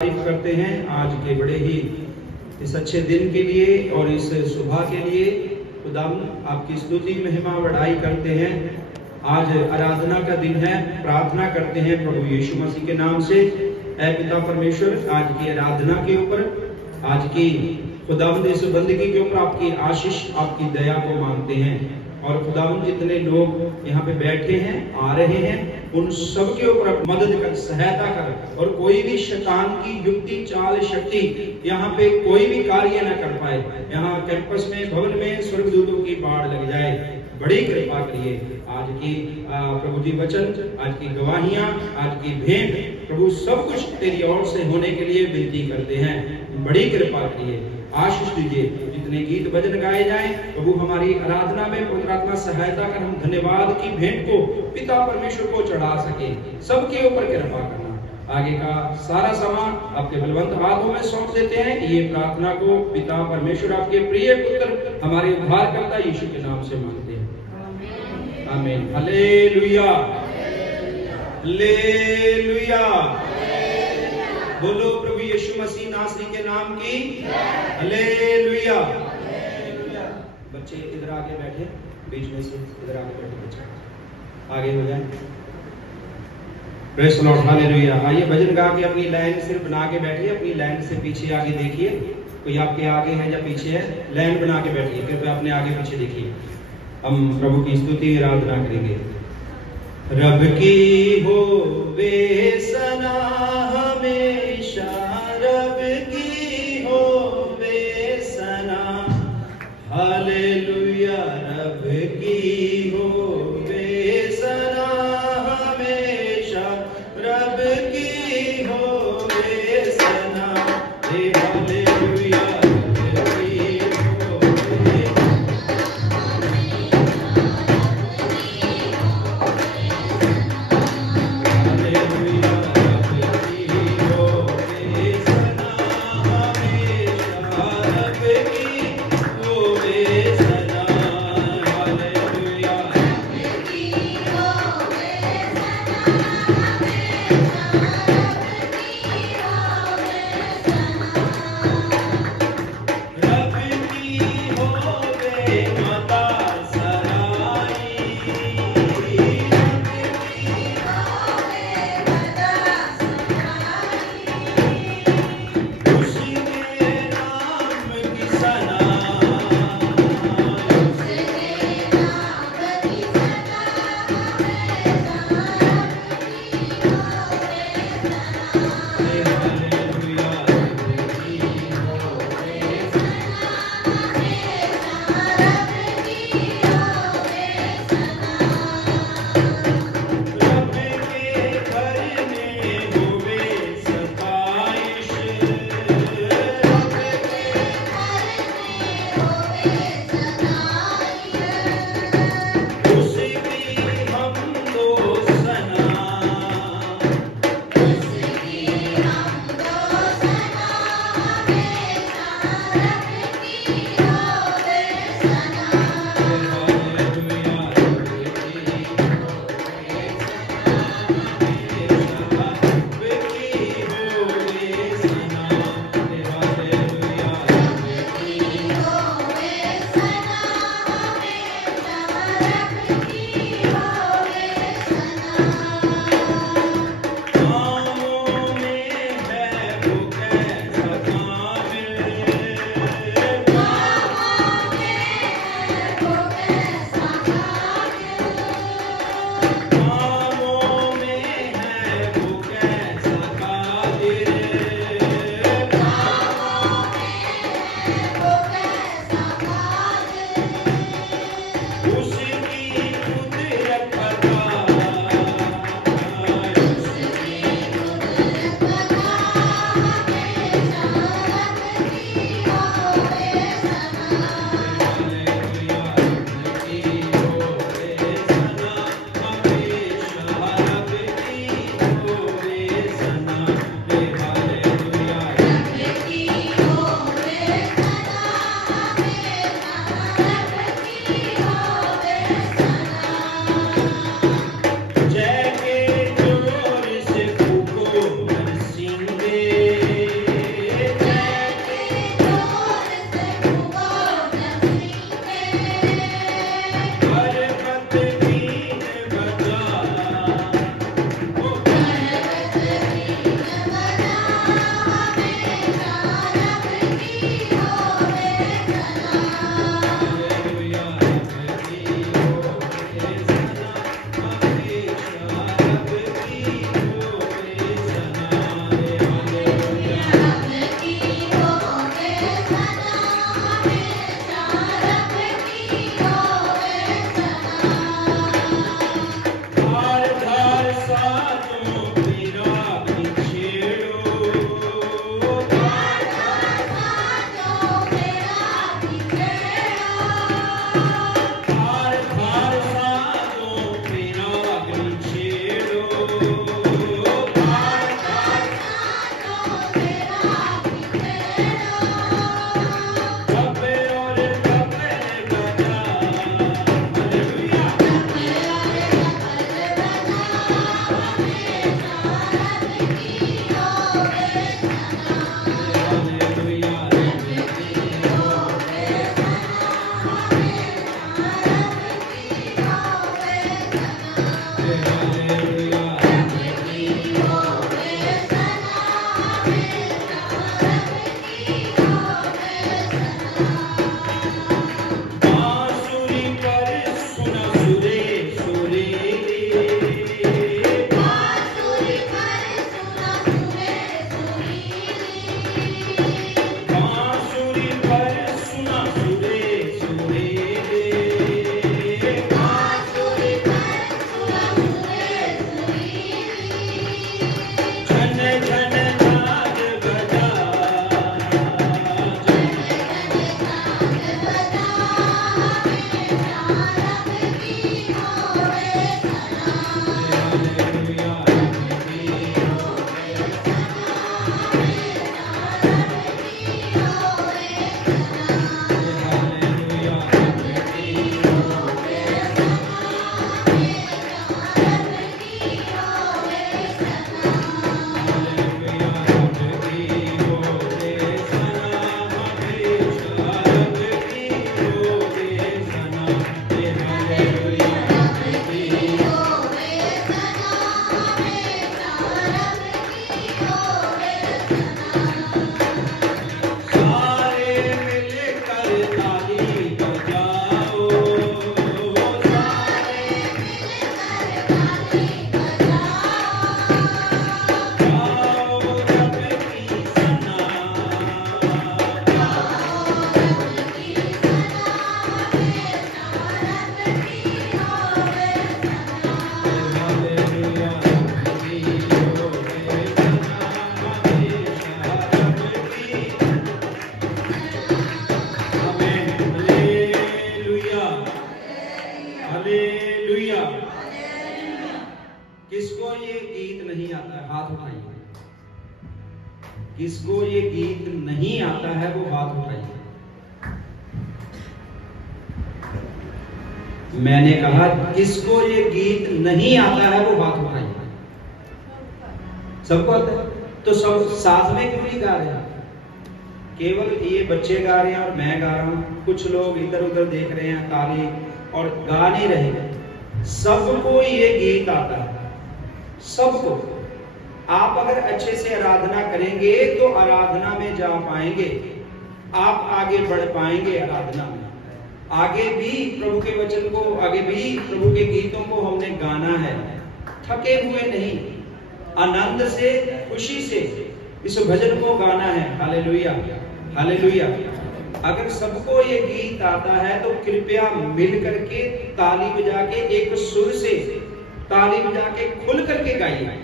तारीफ करते हैं आज के बड़े ही इस अच्छे दिन के लिए और इस सुबह के लिए। खुदावंद आपकी स्तुति महिमा बढ़ाई करते हैं। आज आराधना का दिन है, प्रार्थना करते हैं प्रभु यीशु मसीह के नाम से। ऐ पिता परमेश्वर, आज की आराधना के ऊपर, आज की खुदावंद इस बंदगी के ऊपर आपकी आशीष, आपकी दया को मांगते हैं। और खुदावंद जितने लोग यहाँ पे बैठे हैं, आ रहे हैं, उन सब के ऊपर मदद कर, सहायता कर, और कोई भी शैतान की युक्ति चाल शक्ति यहाँ पे कोई भी कार्य न कर पाए। यहाँ कैंपस में, भवन में स्वर्गदूतों की बाढ़ लग जाए। बड़ी कृपा करिए। आज की प्रभु जी वचन, आज की गवाहियां, आज की भेंट, प्रभु सब कुछ तेरी ओर से होने के लिए विनती करते हैं। बड़ी कृपा करिए, आशीष दीजिए। जितने गीत भजन गाए जाएं प्रभु, हमारी आराधना में पवित्र आत्मा सहायता कर हम धन्यवाद की भेंट को पिता परमेश्वर को चढ़ा सके। सबके ऊपर कृपा करना। आगे का सारा सामान आपके बलवंत हाथों में सौंप देते हैं। ये प्रार्थना को पिता परमेश्वर आपके प्रिय पुत्र हमारे उद्धारकर्ता यीशु के नाम से मांगते हैं, आमीन। Hallelujah, hallelujah. बोलो प्रभु यीशु मसीह नासरी के नाम की हालेलुया। बच्चे इधर आके बैठे, बीच में से इधर आके बैठे बच्चे, आगे हो जाए। Praise the Lord, hallelujah. आइए भजन गा के अपनी लाइन सिर्फ बना के बैठिए। अपनी लाइन से पीछे आगे देखिए, कोई आपके आगे है या पीछे है, लाइन बना के बैठिए। कृपया अपने आगे पीछे देखिए। हम प्रभु की स्तुति आराधना करेंगे। रब की हो वे सना हमेशा, रब की हो वे सना, हालेलुया। रब की हो वे सना हमेशा, रब की हो वे सना, हे हालेलुया। किसको ये गीत नहीं आता है वो हाथ उठाइए। मैंने कहा किसको ये गीत नहीं आता है वो हाथ उठाइए। सबको आता है तो सब साथ में क्यों नहीं गा रहे हैं? केवल ये बच्चे गा रहे हैं और मैं गा रहा हूं, कुछ लोग इधर उधर देख रहे हैं ताली और गा नहीं रहे। सबको ये गीत आता है, सबको। आप अगर अच्छे से आराधना करेंगे तो आराधना में जा पाएंगे, आप आगे बढ़ पाएंगे आराधना में। आगे भी प्रभु के वचन को, आगे भी प्रभु के गीतों को हमने गाना है, थके हुए नहीं, आनंद से, खुशी से इस भजन को गाना है। Hallelujah, hallelujah. अगर सबको ये गीत आता है तो कृपया मिल करके ताली बजा के, एक सुर से ताली बजा के खुल करके गाइए।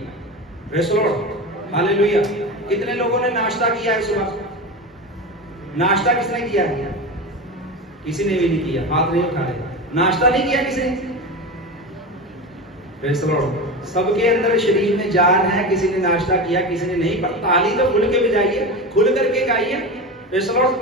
Praise the Lord, hallelujah. कितने लोगों ने नाश्ता किया है सुबह? नाश्ता किसने किया है? किसी ने भी नहीं किया, हाथ नहीं उठा रहे। नाश्ता नहीं किया किसी ने? Praise the Lord. सबके अंदर शरीर में जान है, किसी ने नाश्ता किया, किसी ने नहीं, पर ताली तो खुल के बजाइए, खुल करके गाइए। Praise the Lord,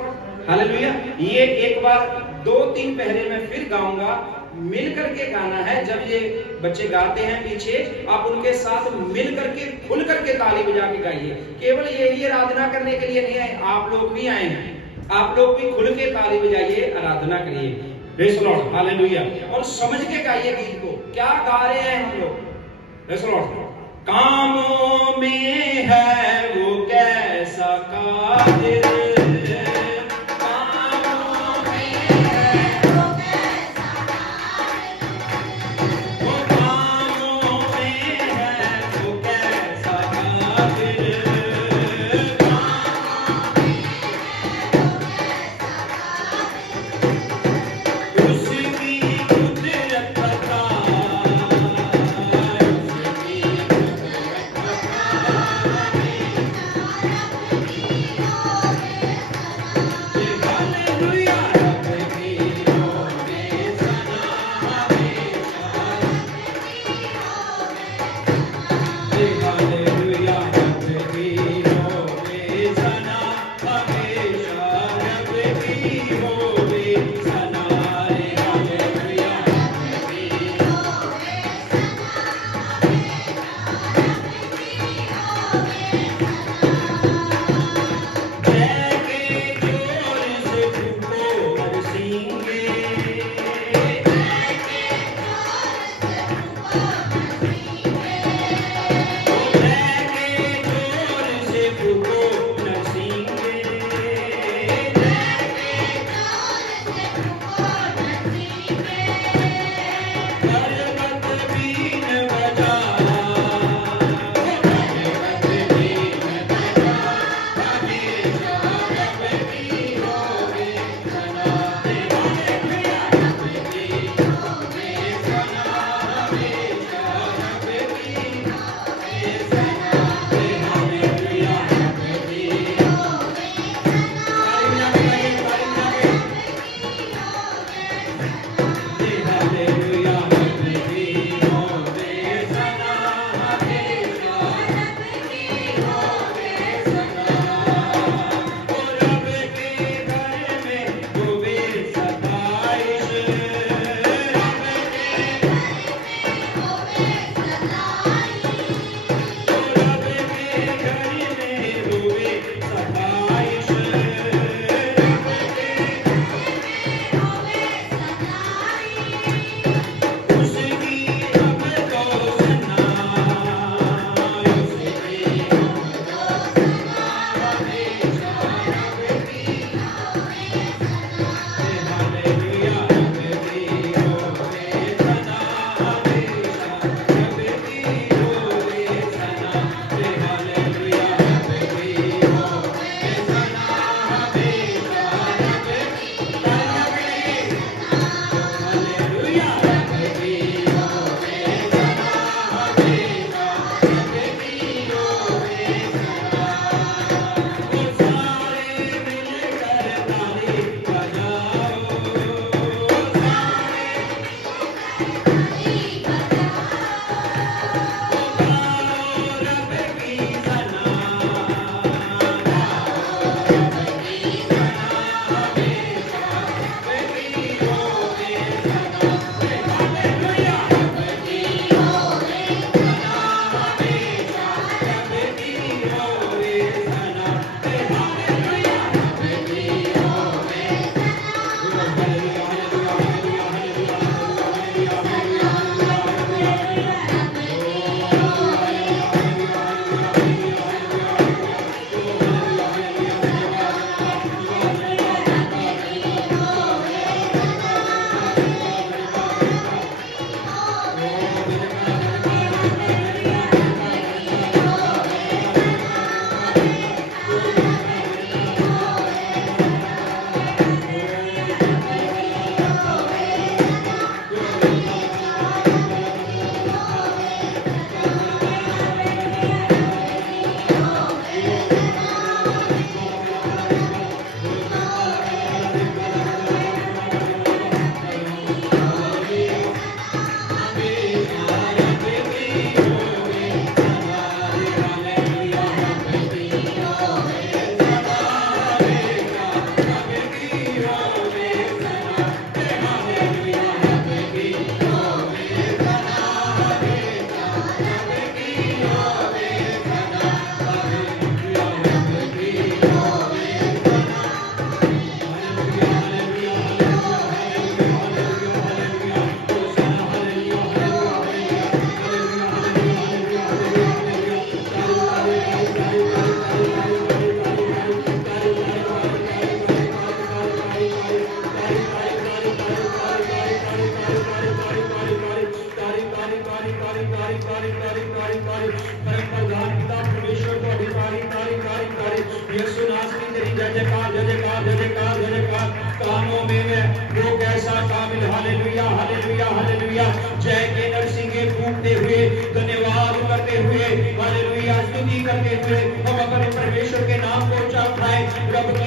hallelujah. ये एक बार 2-3 पहरे में फिर गाऊंगा, मिल करके गाना है। जब ये बच्चे गाते हैं पीछे, आप उनके साथ मिल करके खुल करके ताली बजा के गाइए। केवल यही आराधना करने के लिए नहीं आए, आप लोग भी आए हैं, आप लोग भी खुल के ताली बजाइए, आराधना करिए। Praise the Lord, hallelujah. और समझ के गाइए गीत को, क्या गा रहे हैं हम लोग। Praise the Lord. कामों में है वो कैसा कादिर,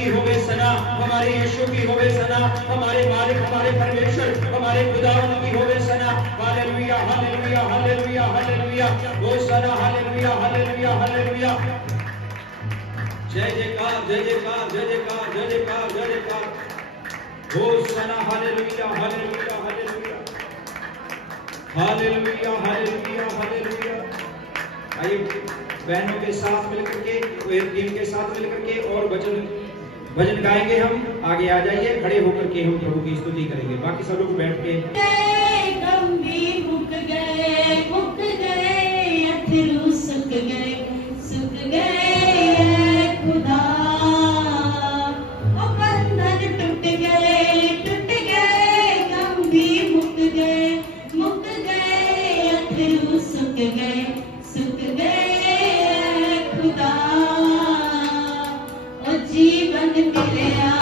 की होवे सना, हमारे यीशु की होवे सना, हमारे मालिक, हमारे परमेश्वर, हमारे खुदावंद की होवे सना। हालेलुया हालेलुया हालेलुया हालेलुया, वो सना, हालेलुया हालेलुया हालेलुया। जय जयकार जय जयकार जय जयकार जय जयकार जय जयकार, वो सना, hallelujah hallelujah hallelujah hallelujah hallelujah hallelujah. आइए बहनों के साथ मिलकर के, टीम के साथ मिलकर के और भजन गाएंगे हम। आगे आ जाइए, खड़े होकर के हम प्रभु की स्तुति करेंगे। बाकी सब लोग बैठ के मुक गए अथरू सुख गए खुदा, ओ बंधन टूट गए गम भी मुक गए अथरू सुख गए खुदा, ओ जीवन मिलया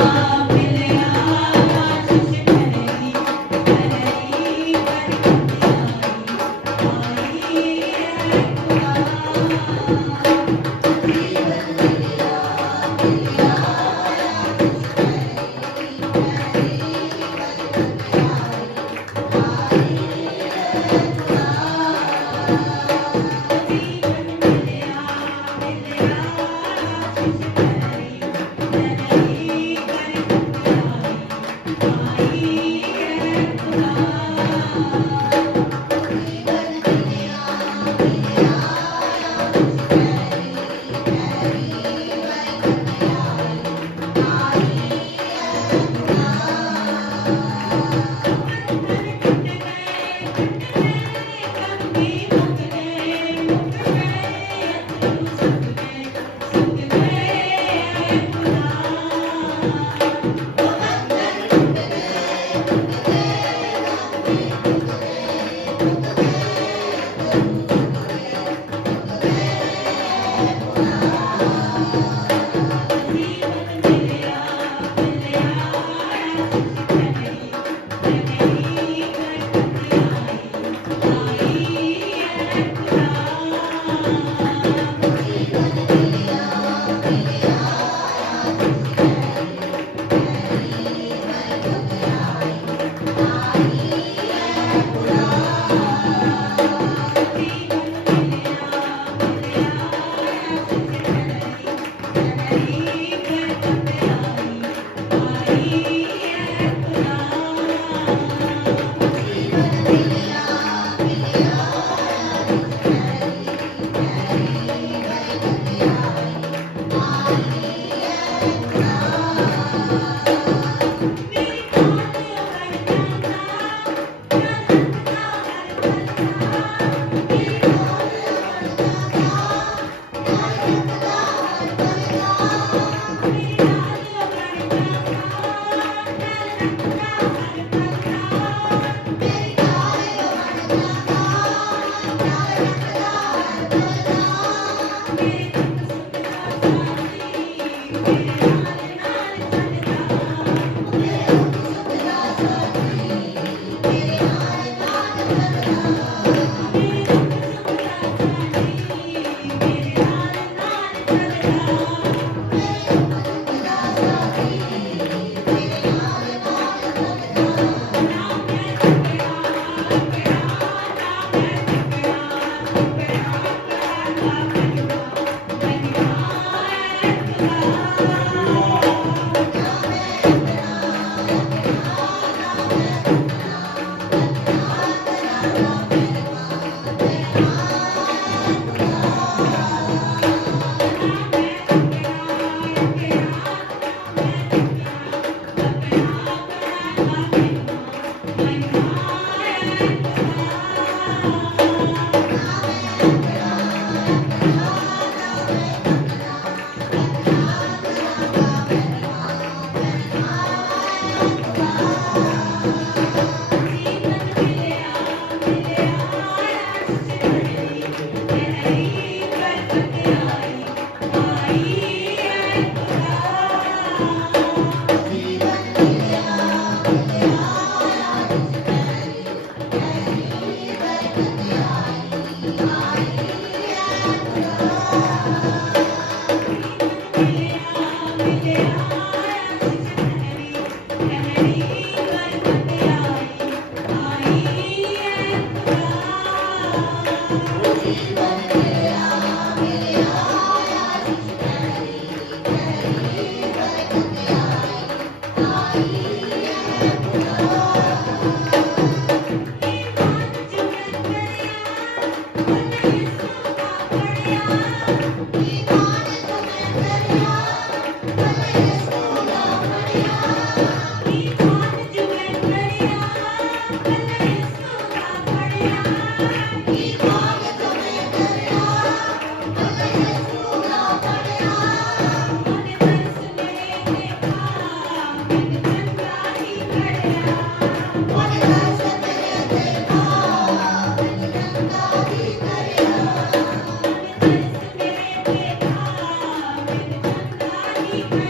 Thank you.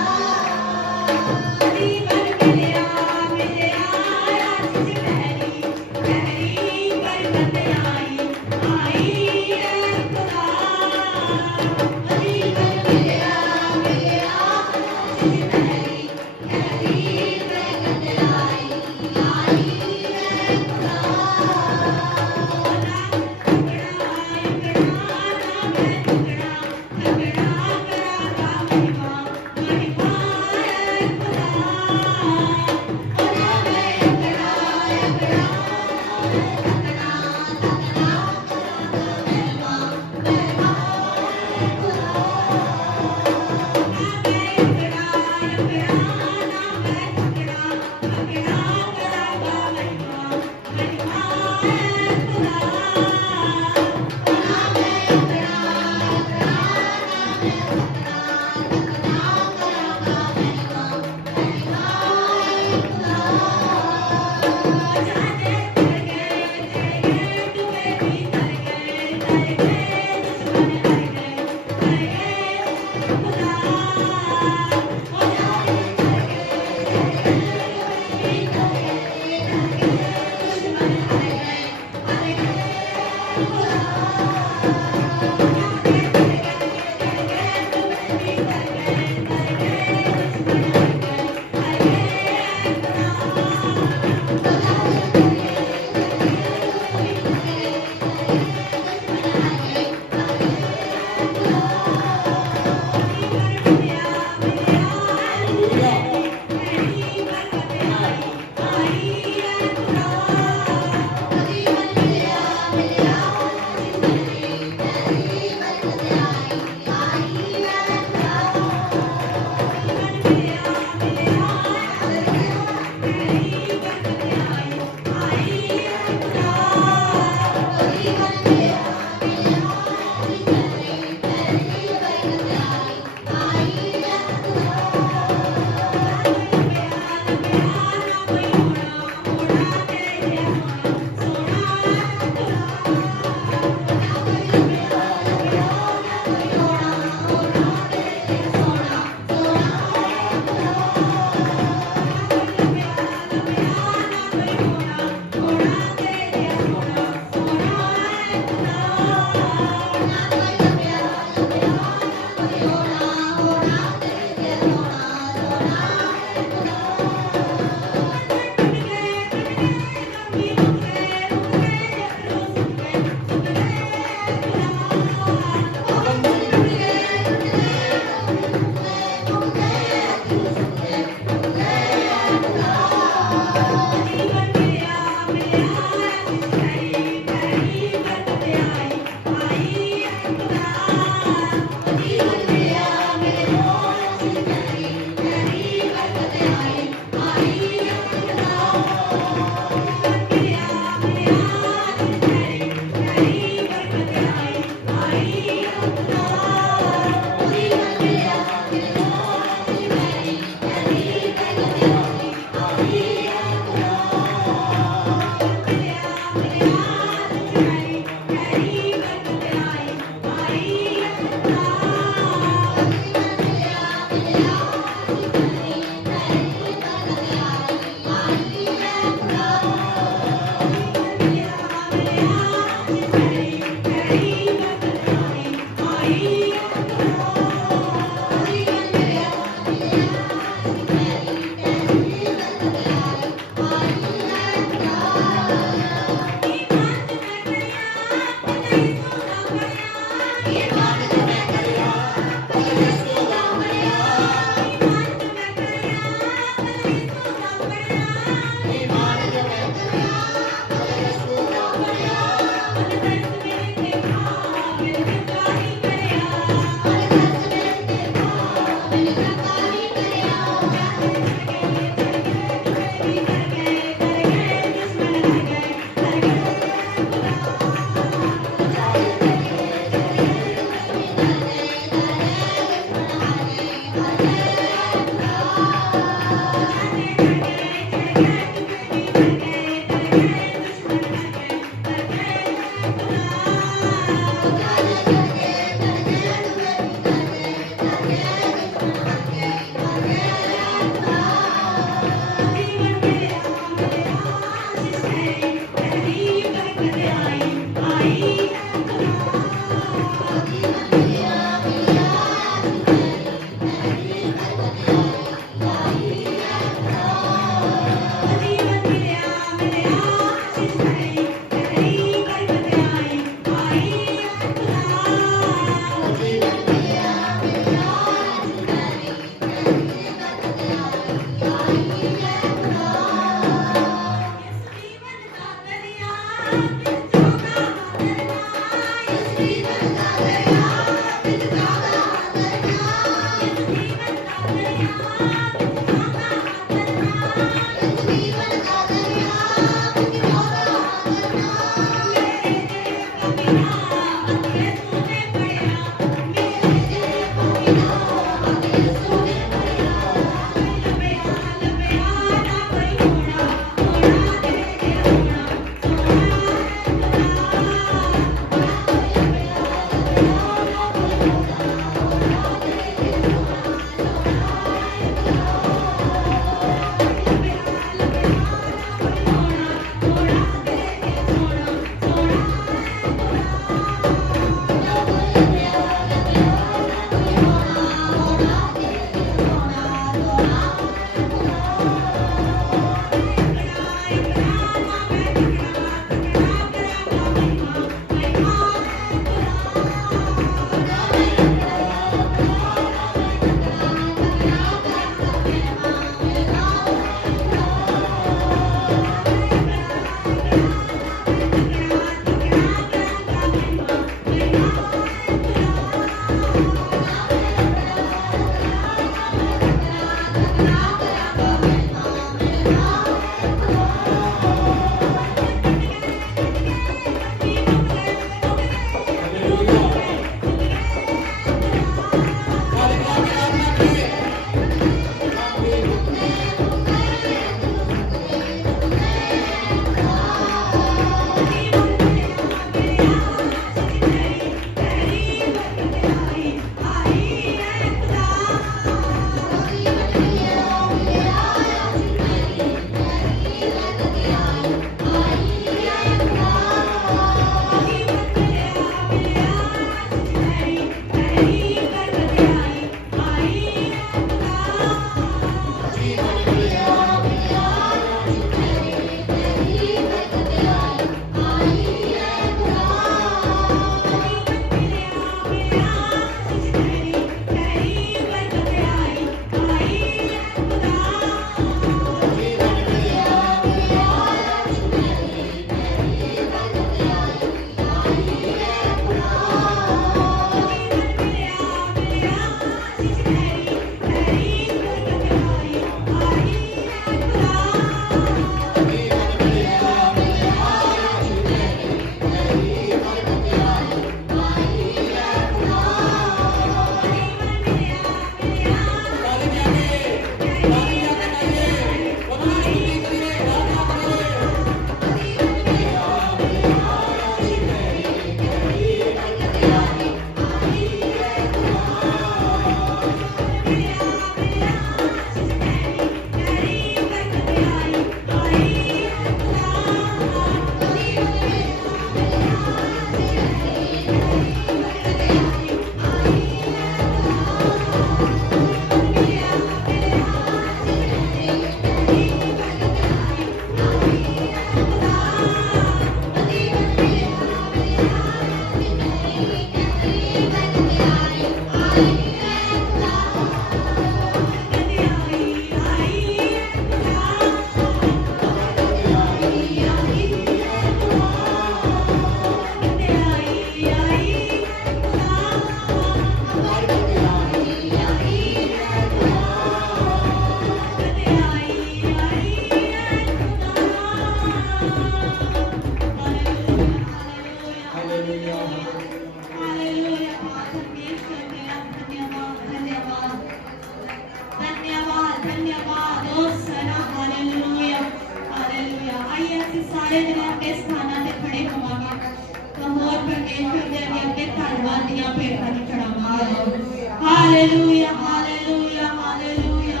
सारे जने अपने स्थानां ते खड़े होवांगे तो होर परमेश्वर दे अगे अपने धन्नवाद दियां भेंटां चढ़ावांगे। Hallelujah hallelujah hallelujah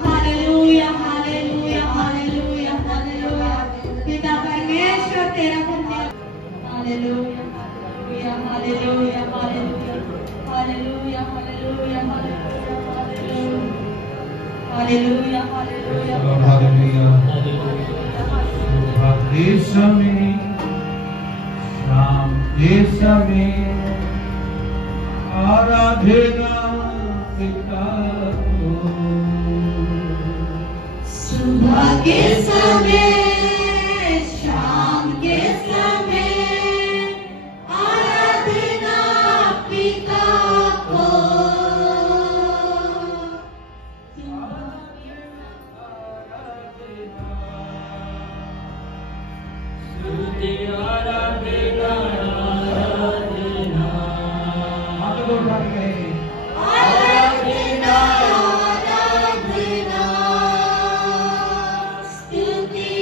hallelujah hallelujah hallelujah hallelujah पिता परमेश्वर तेरा धन्यवाद। Hallelujah hallelujah hallelujah hallelujah hallelujah hallelujah hallelujah hallelujah के समय शाम के समय आराधना पिता को सुबह के समय शाम के समय आराधना पिता को स्तुति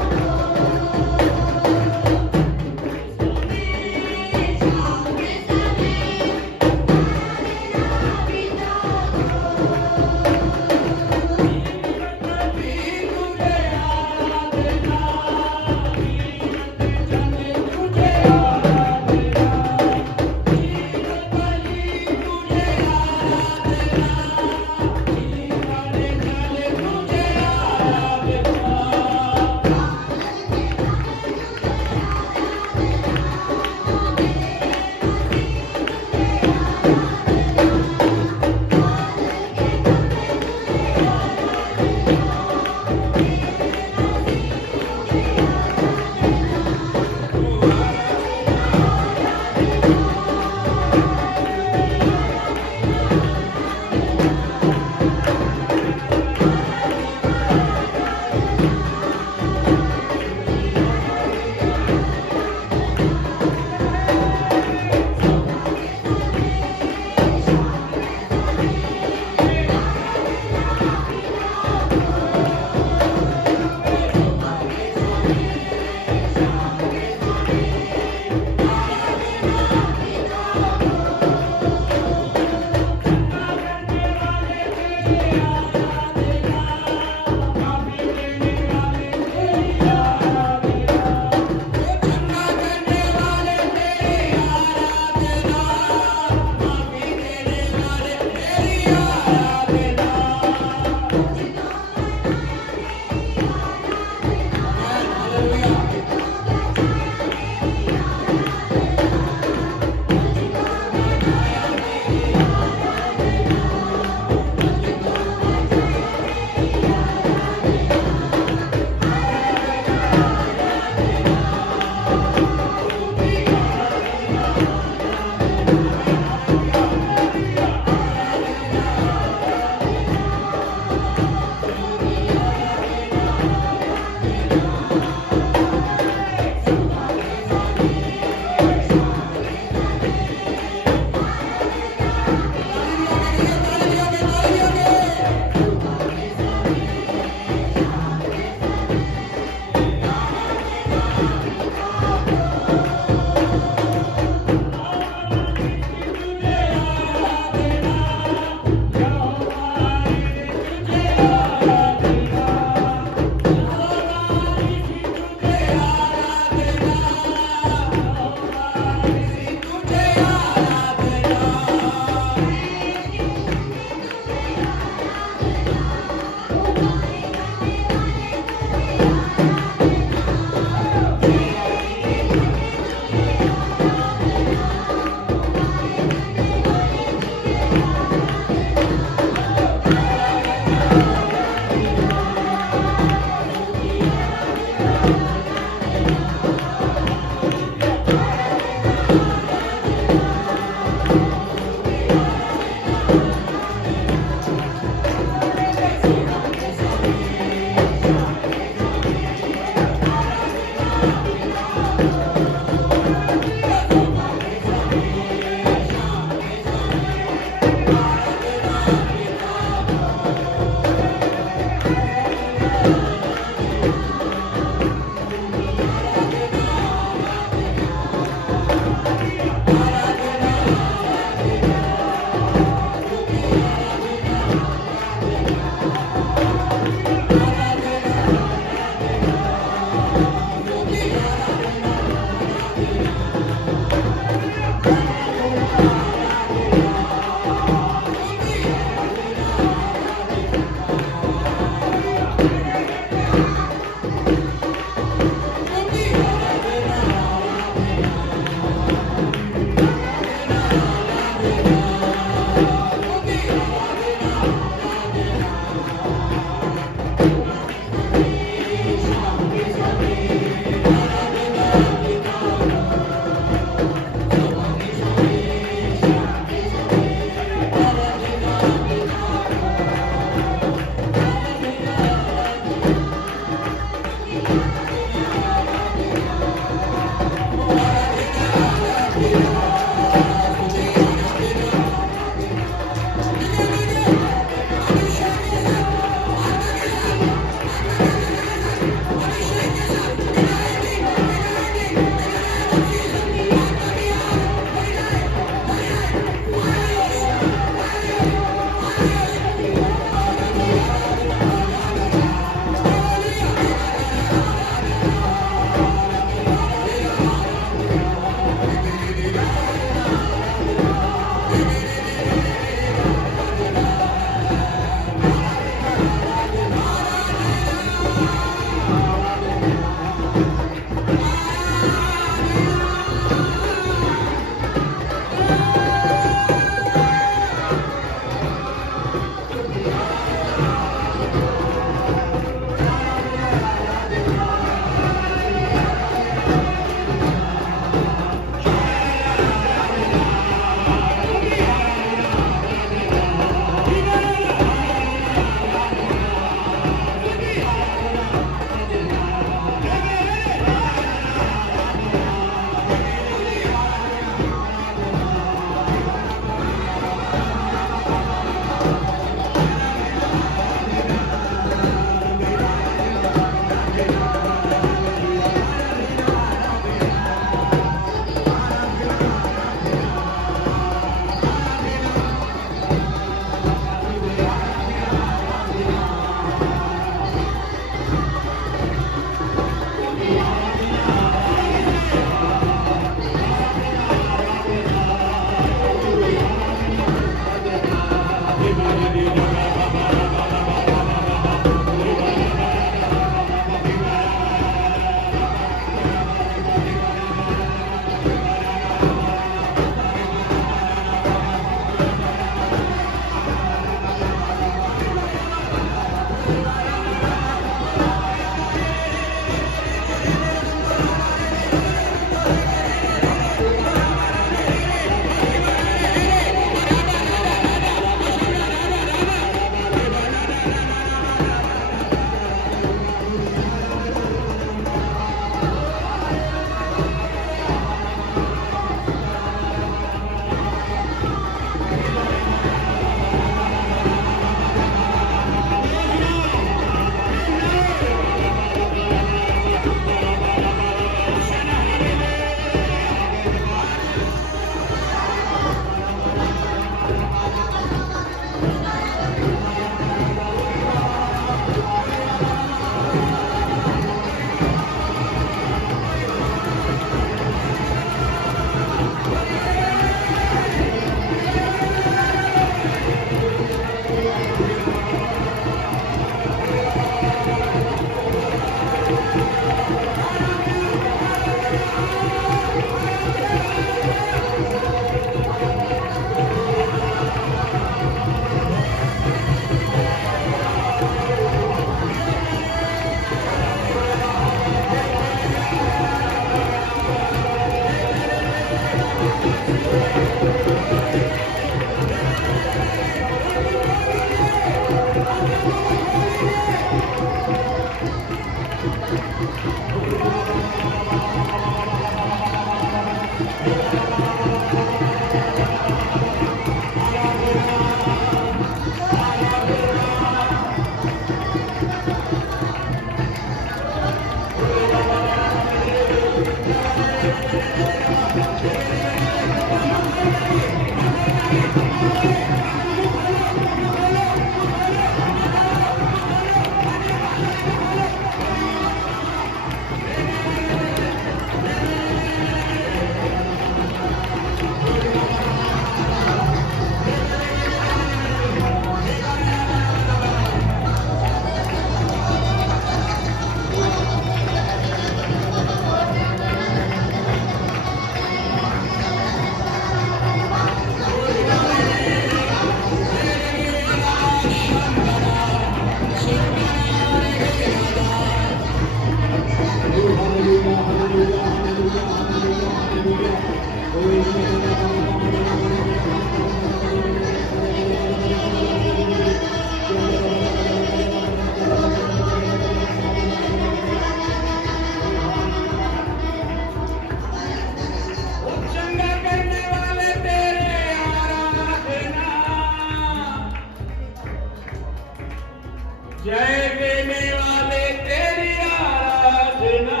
जय देने वाले तेरी आराधना,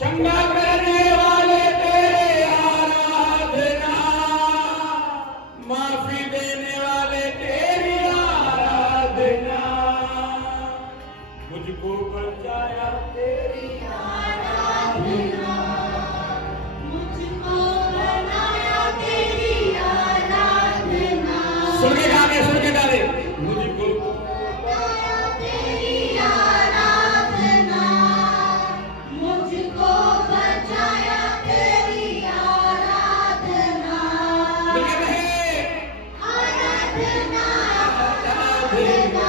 चंगा करने वाले तेरे आराधना, माफी देने वाले तेरी आराधना, मुझको बचाया तेरी आराधना, मुझको बनाया तेरी आराधना, सुन के गाने मुझको बनाया तेरी आराधना, मुझको बचाया तेरी आराधना, आराधना आराधना,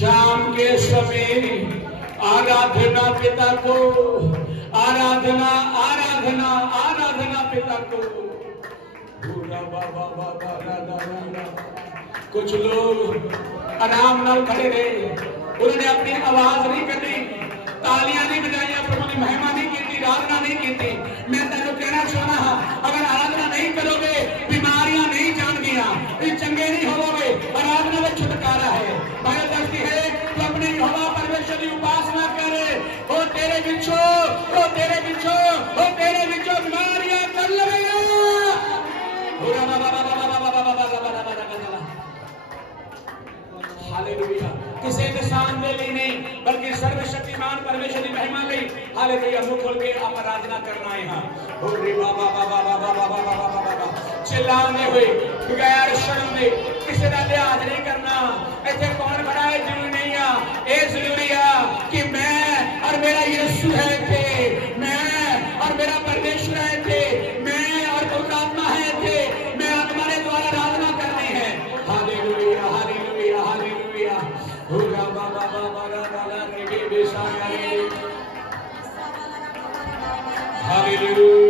शाम के समय आराधना पिता को, आराधना आराधना आराधना पिता को। कुछ लोग आराम नाल खड़े रहे, उन्होंने अपनी आवाज नहीं कटी, तालियां नहीं बजाइया, प्रभु की महिमा नहीं की, आराधना नहीं की। मैं तेन कहना चाहना हाँ, अगर आराधना नहीं करोगे बीमारियां नहीं जाएंगियां, चंगे नहीं होवोगे। आराधना में छुटकारा है। बाइबल कहती है तू अपने यहोवा परमेश्वर की उपासना करे, वो तेरे बिचो, वो तेरे बिचो, वो तेरे बिचो बीमारियां कर लगेगा। हालेलुया। किसी इंसान के लिए नहीं बल्कि सर्वशक्तिमान परमेश्वर की महिमा ਲਈ। हालेलुया। मुंह खोल के आप आराधना करना है। हाँ, चिल्लाने हुए बगैर शर्म में किसी का लिहाज नहीं करना। इतने कौन खड़ा है जरूरी नहीं है, ये जरूरी है कि मैं और मेरा यीशु है थे, मैं और मेरा परमेश्वर है थे, मैं और पवित्र आत्मा है थे, मैं आत्मा ने द्वारा आराधना करनी है। Hallelujah hallelujah hallelujah. होगा बाबा बाबा दादा रे बेसाया रे। हालेलुया।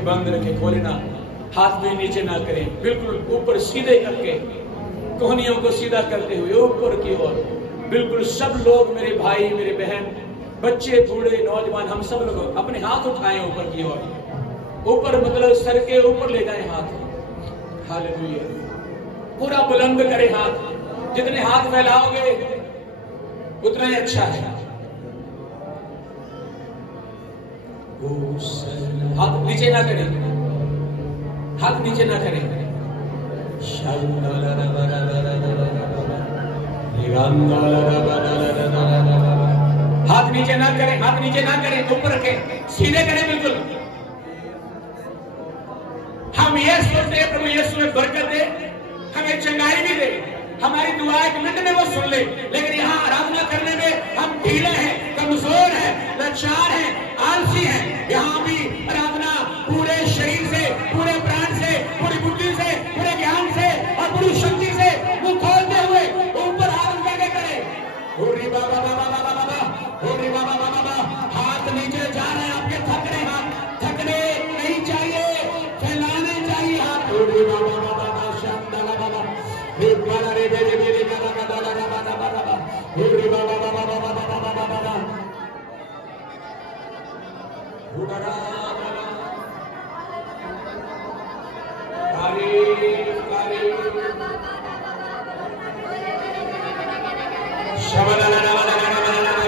बंद रखे, खोले ना, हाथ भी नीचे ना करें, बिल्कुल ऊपर सीधे करके कोहनियों को सीधा करते हुए ऊपर की ओर बिल्कुल सब लोग, मेरे भाई मेरे बहन, बच्चे बूढ़े नौजवान, हम सब लोग अपने हाथ उठाएं ऊपर की ओर। ऊपर मतलब सर के ऊपर ले जाएं हाथ। हालेलुया। पूरा बुलंद करें हाथ। जितने हाथ फैलाओगे उतना ही अच्छा है। हाथ नीचे ना करें, हाथ नीचे ना करें। हाथ नीचे ना करें, हाथ नीचे ना करें, ऊपर रखें, सीधे करें बिल्कुल। हम ये सोचते हैं प्रभु यीशु में बरकत दे, हमें चंगाई भी दे, हमारी दुआ एक मिनट में वो सुन ले। लेकिन यहाँ आराधना करने में हम ढीले हैं, कमजोर हैं, लाचार हैं, आलसी हैं। यहाँ भी आराधना पूरे शरीर से, पूरे प्राण से, पूरी बुद्धि से, पूरे ज्ञान से और पूरी शक्ति से मुंह खोलते हुए ऊपर हाथ उठा के करें। होरी बाबा बाबा बाबा बाबा, होरी बाबा बाबा बाबा। हाथ नीचे जा रहे हैं आपके, थक रहे हाथ, थकने नहीं चाहिए, फैलाने चाहिए हाथ। होरी बाबा बाबा बाबा, शांताला बाबा, बाबा रे बेरे बेरे बाबा बाबा बाबा बाबा, होरी बाबा बाबा बाबा बाबा बाबा बाबा। उड़ारा तारीफ तारीफ शबला ला ला ला ला ला ला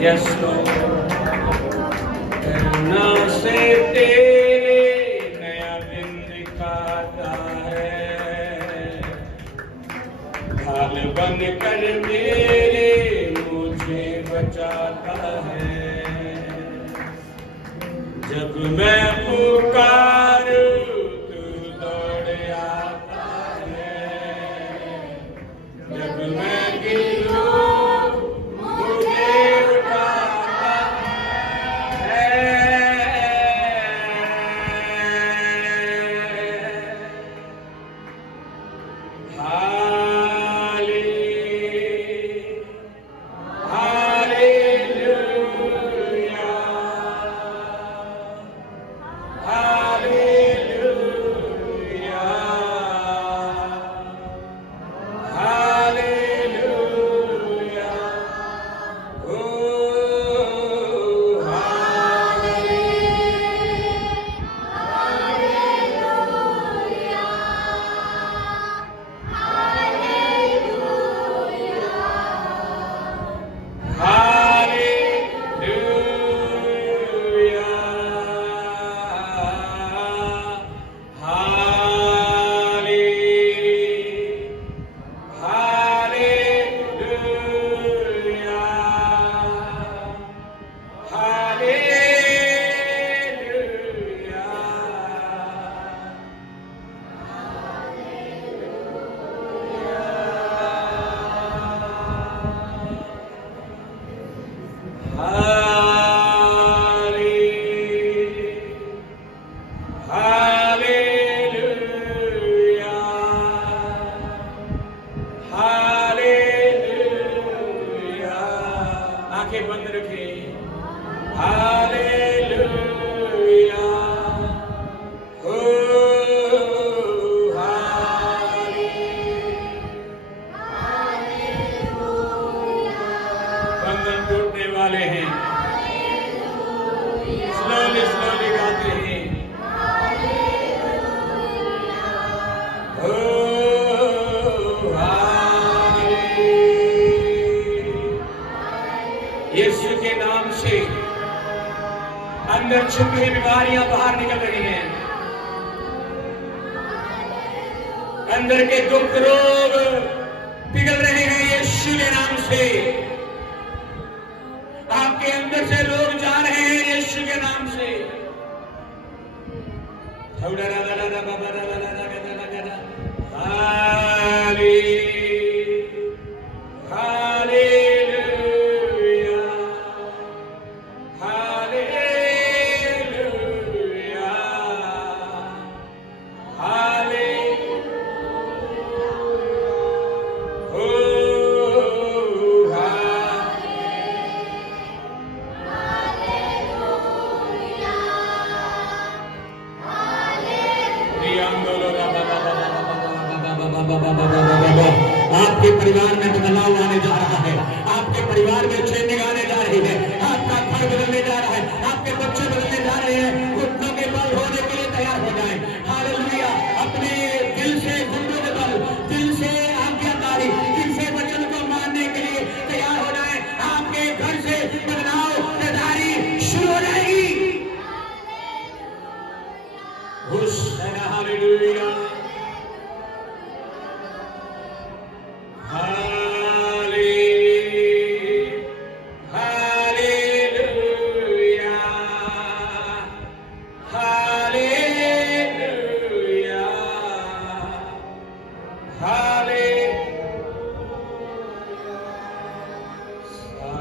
Yes, Lord. करना से तेरे नया दिन दिखाता है, ढाल बन कर मेरे मुझे बचाता है। जब मैं पुकारूं तू दौड़ आता है, जब मैं गिरूं आंखें बंद रखें। हालेलुया हो बंधन टूटने वाले हैं। स्लोली स्लोली गाते हैं। यीशु के नाम से अंदर छुपी हुई बीमारियां बाहर निकल रही हैं। अंदर के दुख रोग पिघल रहे हैं यीशु के नाम से। आपके अंदर से लोग जा रहे हैं यीशु के नाम से।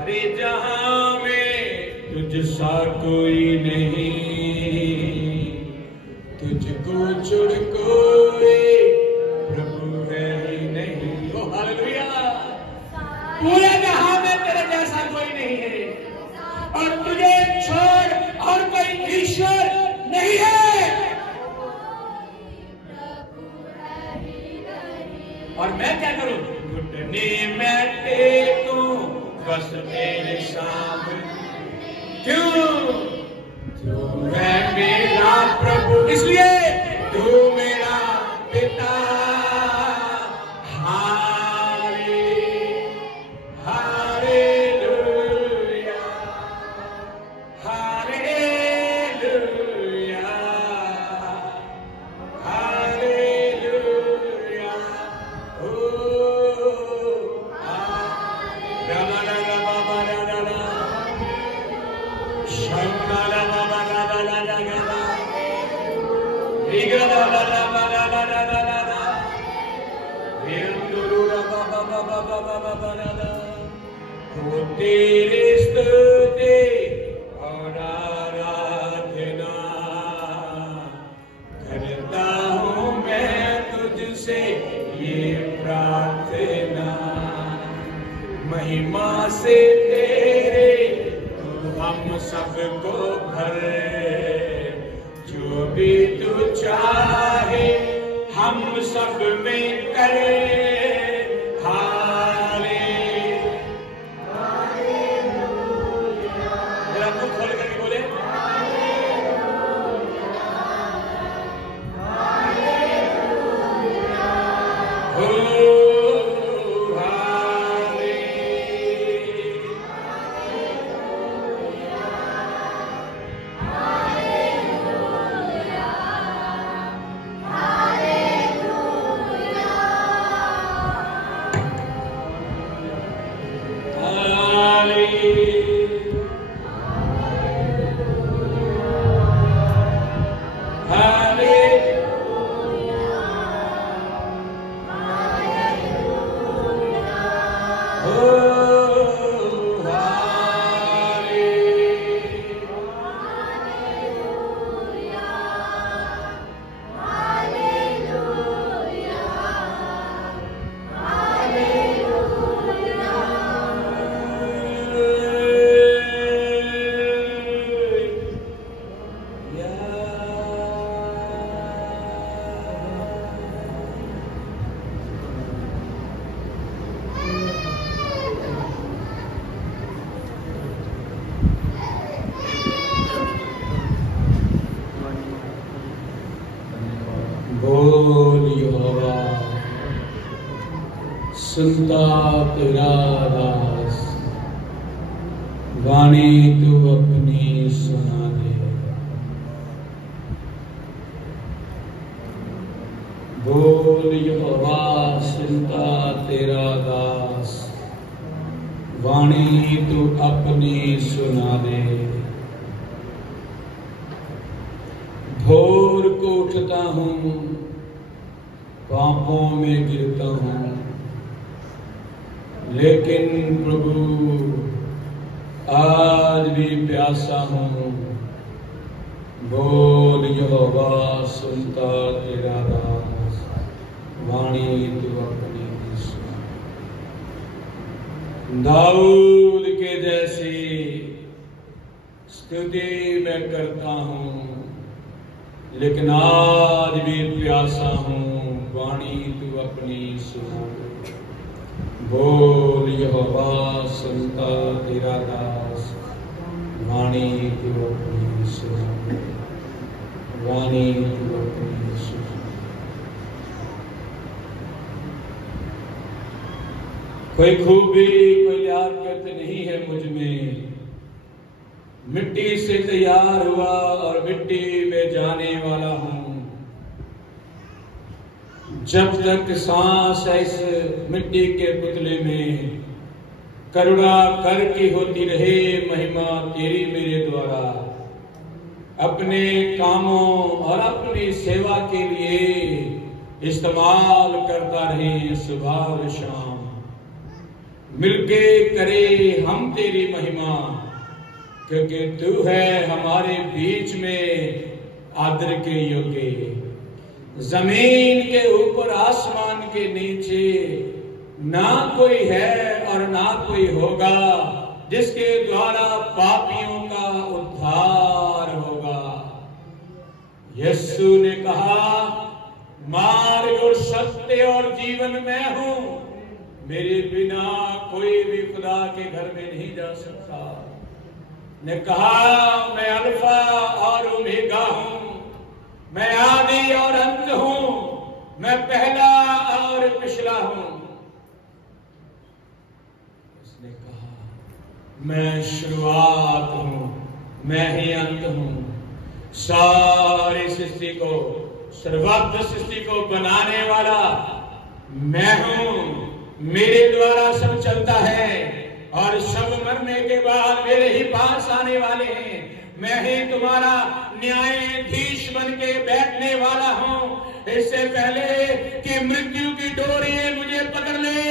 सारे जहां में तुझ सा कोई नहीं, तुझको छोड़ कोई प्रभु है ही नहीं। ओ हालेलुया, पूरे जहां में तेरे जैसा कोई नहीं है और तुझे छोड़ और कोई ईश्वर नहीं है। और मैं क्या करूं? घुटने में टेकूं बस तेरे सामने, क्यों? तू है मेरा प्रभु, इसलिए तू मेरा पिता। तेरे स्तुति और आराधना करता हूँ मैं तुझसे ये प्रार्थना, महिमा से तेरे तू हम सबको भर, जो भी तू चाहे हम सब में करे। सुनता तेरा दास, वाणी तू अपनी सुना दे। बोल यहोवा, सुनता तेरा दास, वाणी तू अपनी सुना दे। भोर को उठता हूँ, पापों में गिरता हूँ, लेकिन प्रभु आज भी प्यासा हूँ। बोल यहोवा, सुनता तेरा दास, वाणी तू अपनी सुना। दाऊद के जैसी स्तुति मैं करता हूँ, लेकिन आज भी प्यासा हूँ। वाणी तू अपनी सुना। बोल यहोवा, सुनता तेरा दास, वाणी तू अपनी सुना। वाणी तू अपनी सुना। कोई खूबी, कोई लियाकत नहीं है मुझ में। मिट्टी से तैयार हुआ और मिट्टी में जाने वाला हूं। जब तक सांस है इस मिट्टी के पुतले में, करुणा कर की होती रहे महिमा तेरी मेरे द्वारा। अपने कामों और अपनी सेवा के लिए इस्तेमाल करता रहे सुबह और शाम। मिलके करे हम तेरी महिमा, क्योंकि तू है हमारे बीच में आदर के योग्य। जमीन के ऊपर आसमान के नीचे ना कोई है और ना कोई होगा जिसके द्वारा पापियों का उद्धार होगा। यीशु ने कहा, मार्ग और सत्य और जीवन मैं हूं, मेरे बिना कोई भी खुदा के घर में नहीं जा सकता। ने कहा, मैं अल्फा और ओमेगा हूं, मैं आदि और अंत हूं, मैं पहला और पिछला हूं। उसने कहा, मैं शुरुआत हूं, मैं ही अंत हूं। सारी सृष्टि को, सर्वत्र सृष्टि को बनाने वाला मैं हूं। मेरे द्वारा सब चलता है और सब मरने के बाद मेरे ही पास आने वाले हैं। मैं ही तुम्हारा न्यायाधीश बन के बैठने वाला हूं। इससे पहले कि मृत्यु की डोरी मुझे पकड़ ले,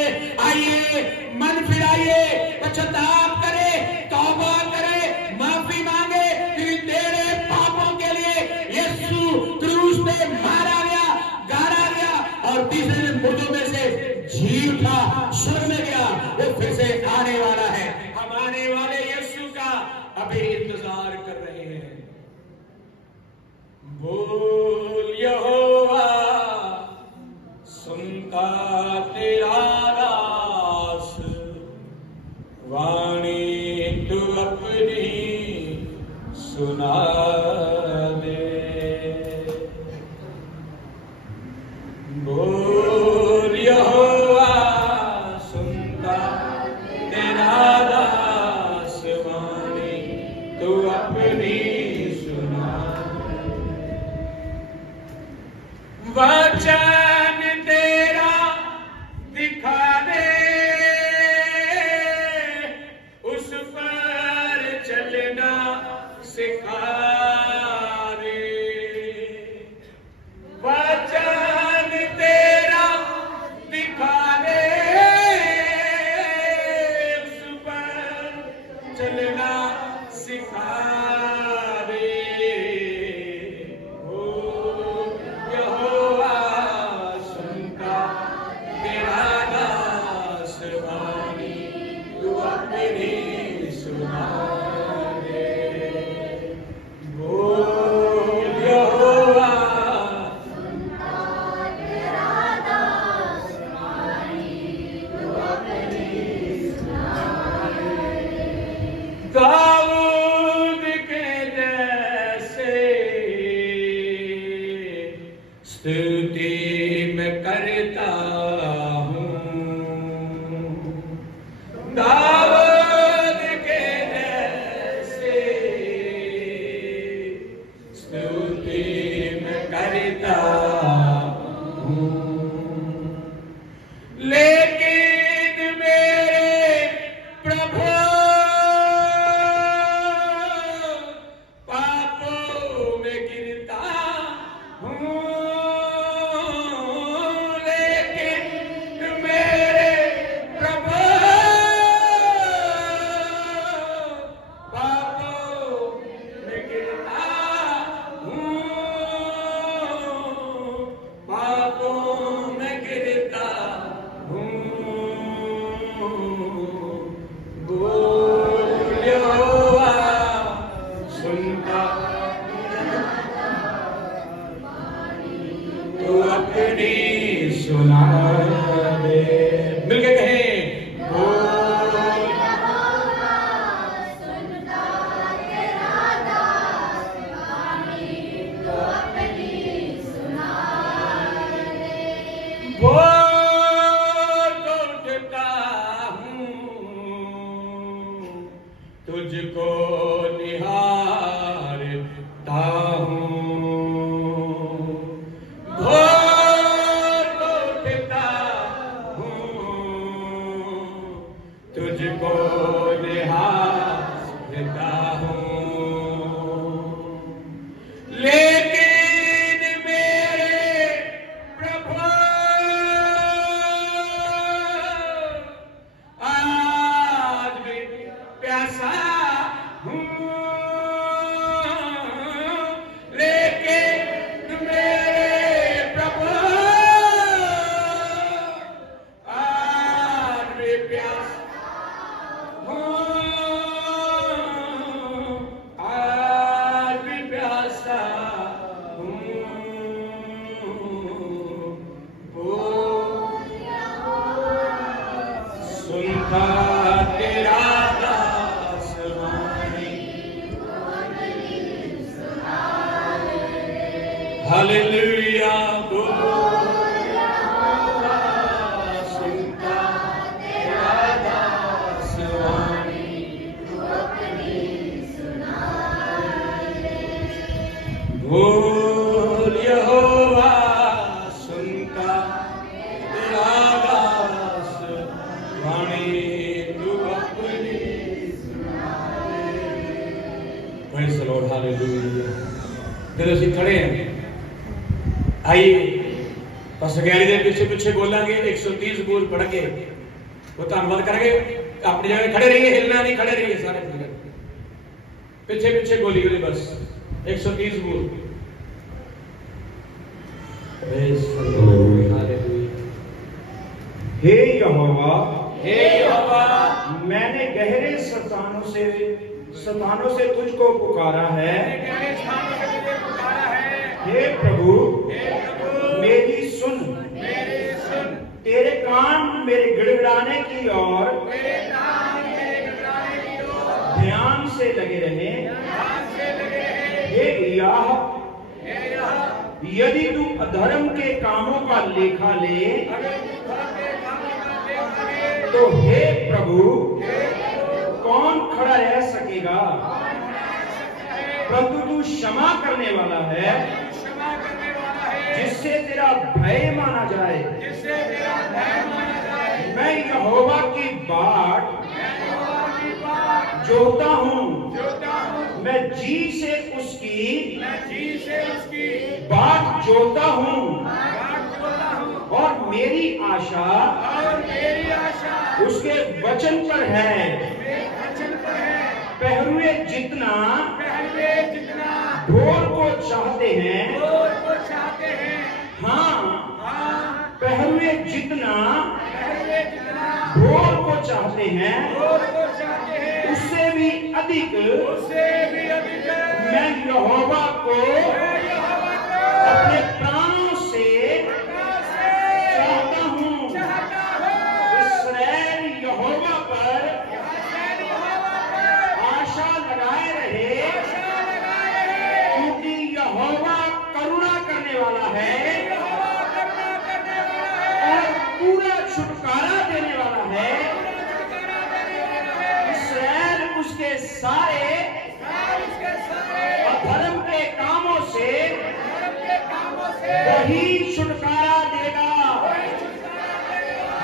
आइए मन फिराइए, पश्चाताप करे, तौबा करे, माफी मांगे। फिर तेरे पापों के लिए यीशु क्रूस पे मारा गया, गाड़ा गया और तीसरे दिन मुर्दों में से जी उठा, स्वर्ग में गया। वो फिर से आने वाला है। हम आने वाले यीशु का अभी इंतजार कर रहे हैं। बोल यहोवा, सुनता तेरा दास, वाणी तू अपनी सुना दे। बोल यहोवा, सुनता तेरा दास, वाणी तू अपनी सुना। वचन तेरा दिखा दे, उस पर चलना सिखा दे। वचन तेरा दिखा दे, उस पर चलना सिखा दे। दाऊद के जैसे स्तुति मैं करता हूँ, दाऊद के जैसे स्तुति मैं करता हूँ। लेकिन मेरे प्रभु सुना दे। मिलके कहें, सुनता तेरा दास, वाणी तो अपनी सुना दे। बोल उठता हूँ, तुझको निहारता हूँ। तुझको निहारता हूँ। लेकिन मेरे प्रभु सुनता तेरा दास वाणी। हालेलुया सुनता तेरा दास वाणी। बोल यहोवा सुनता तेरा दास वाणी तू अपनी सुना दे। Praise the Lord, hallelujah. फिर ਅਸੀਂ खड़े हैं, आइए बस गैरी दे पीछे पीछे बोलेंगे 130 बोल पढ़ के वो धन्यवाद करेंगे। अपनी जगह खड़े रहिए, हिलना नहीं, खड़े रहिए सारे पीछे पीछे बोलिए बस 130 बोल। हे यहोवा, हे यहोवा, मैंने गहरे स्थानों से तुझको पुकारा है। हे प्रभु, मेरी सुन। तेरे कान मेरे गिड़गिड़ाने की ओर ध्यान से लगे रहे। हे याह, यदि तू अधर्म के कामों का लेखा ले तो हे प्रभु कौन खड़ा रह सकेगा। परंतु तू क्षमा करने वाला है जिससे तेरा भय माना जाए। मैं यहोवा की बाट जोता हूँ, मैं जी से उसकी बाट जोता हूँ और मेरी आशा उसके वचन पर है। पहरुए जितना ढोल को चाहते हैं, हाँ पहरुए जितना ढोल को चाहते हैं उससे भी अधिक मैं यहोवा को अपने प्राणों से चाहता हूँ। इस्राएल यहोवा पर आशा लगाए रहे, क्योंकि यहोवा करुणा करने वाला है और पूरा छुटकारा देने वाला है। इस्राएल उसके सारे अधर्म के कामों से वही छुटकारा देगा,